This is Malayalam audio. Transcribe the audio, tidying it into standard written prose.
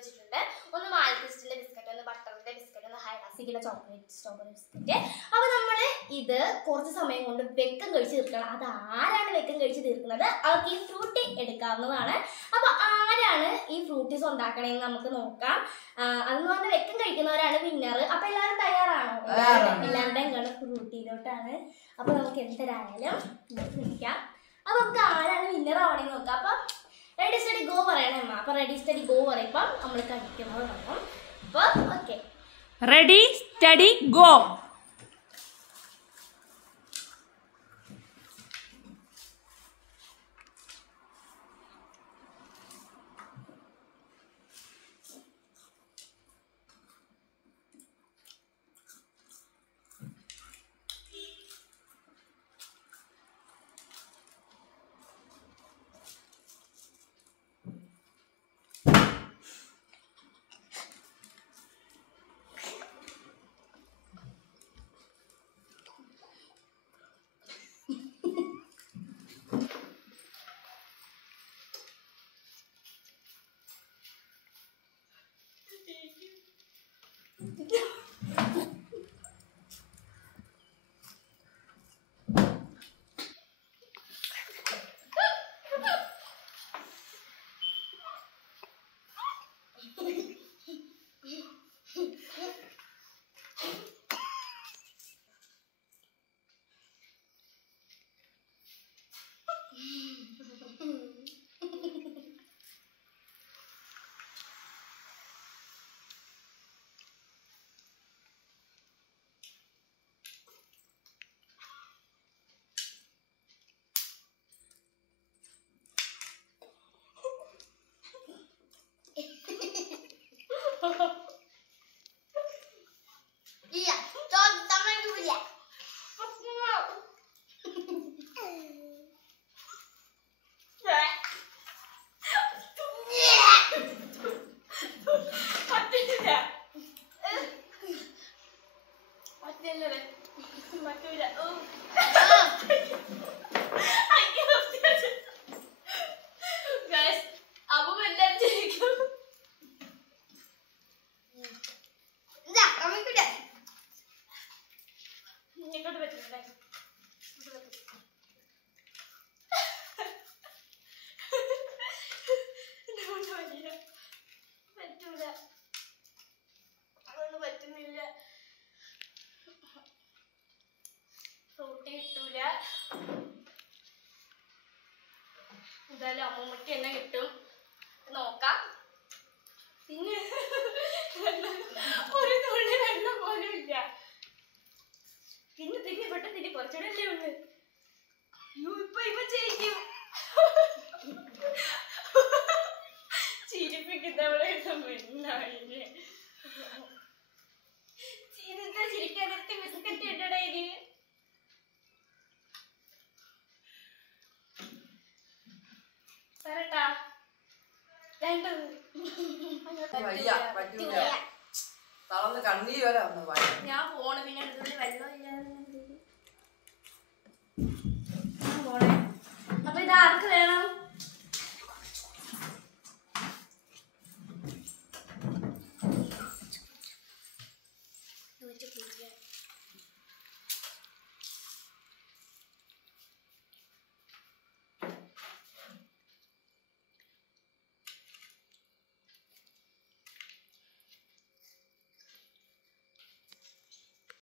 വെച്ചിട്ടുണ്ട്. ഒന്ന് മാൽക്കിസ്റ്റിന്റെ ബിസ്ക്കറ്റ്, ഒന്ന് ബട്ടറിന്റെ ബിസ്ക്കറ്റ്, ഒന്ന് ഹൈഡാസിക്കിന്റെ ചോക്ലേറ്റ് സ്ട്രോബെറി ബിസ്ക്കറ്റ്. അപ്പൊ നമ്മള് ഇത് കുറച്ച് സമയം കൊണ്ട് വെക്കം കഴിച്ച് തീർക്കണം. അത് ആരാണ് വെക്കം കഴിച്ച് തീർക്കുന്നത് അവർക്ക് ഈ ഫ്രൂട്ടി എടുക്കാവുന്നതാണ്. അപ്പൊ ആരാണ് ഈ ഫ്രൂട്ടീസ് ഉണ്ടാക്കണേന്ന് നമുക്ക് നോക്കാം. അതെന്ന് പറഞ്ഞാൽ വെക്കം കഴിക്കുന്നവരാണ് വിന്നർ. അപ്പൊ എല്ലാവരും തയ്യാറാണോ? എല്ലാവരുടെയും കണ്ട് ഫ്രൂട്ടിയിലോട്ടാണ്. അപ്പൊ നമുക്ക് എന്തരായാലും നിൽക്കാം. അപ്പൊ നമുക്ക് ആരാണ് വിന്നർ ആവണേന്ന് നോക്കാം. അപ്പൊ റെഡി സ്റ്റഡി ഗോ പറയണേ അമ്മ. അപ്പൊ റെഡി സ്റ്റഡി ഗോ പറയുമ്പം നമ്മൾ കഴിക്കുന്നത് നോക്കാം. അപ്പൊ ഓക്കെ, റെഡി സ്റ്റഡി ഗോ. എന്തായാലും അമ്മൂമ്മയ്ക്ക് തന്നെ കിട്ടും, നോക്കാം. പിന്നെ ഒരു തുള്ളി വെള്ളം പോലും ഇല്ല. തിന്ന് പെട്ടെന്ന് കുറച്ചുകൂടെ ഉള്ളു. ഇപ്പൊ ഇവ ചെയ്യും ചിരിപ്പിക്കുന്നവളെ മിണ്ടായില്ലേ. ചിരിക്കാതിരുത്തി ബിസ്ക്കറ്റ് ഇട്ടടാ ഇനി. ഞാൻ പോണ് പിന്നെ വെള്ളം